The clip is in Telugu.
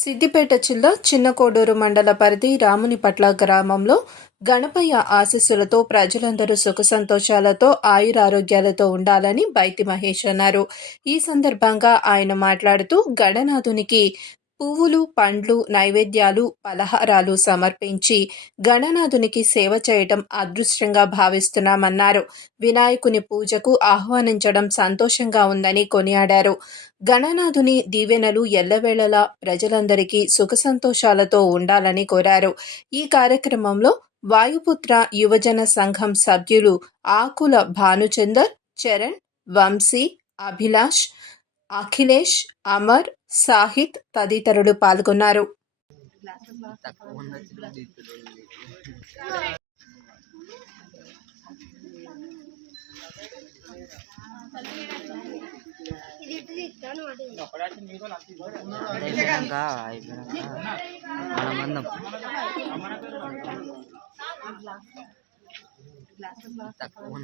సిద్దిపేట జిల్లా చిన్నకోడూరు మండల పరిధి రామునిపట్ల గ్రామంలో గణపయ్య ఆశీస్సులతో ప్రజలందరూ సుఖ సంతోషాలతో ఆయురారోగ్యాలతో ఉండాలని బైతి మహేష్ అన్నారు. ఈ సందర్భంగా ఆయన మాట్లాడుతూ గణనాథునికి పువ్వులు పండ్లు నైవేద్యాలు పలహారాలు సమర్పించి గణనాథునికి సేవ చేయటం అదృష్టంగా భావిస్తున్నామన్నారు. వినాయకుని పూజకు ఆహ్వానించడం సంతోషంగా ఉందని కొనియాడారు. గణనాథుని దీవెనలు ఎల్లవేళలా ప్రజలందరికీ సుఖ సంతోషాలతో ఉండాలని కోరారు. ఈ కార్యక్రమంలో వాయుపుత్ర యువజన సంఘం సభ్యులు ఆకుల భానుచందర్ చరణ్ వంశీ అభిలాష్ అఖిలేష్ అమర్ సాహిత్ తదితరులు పాల్గొన్నారు. తక్కువ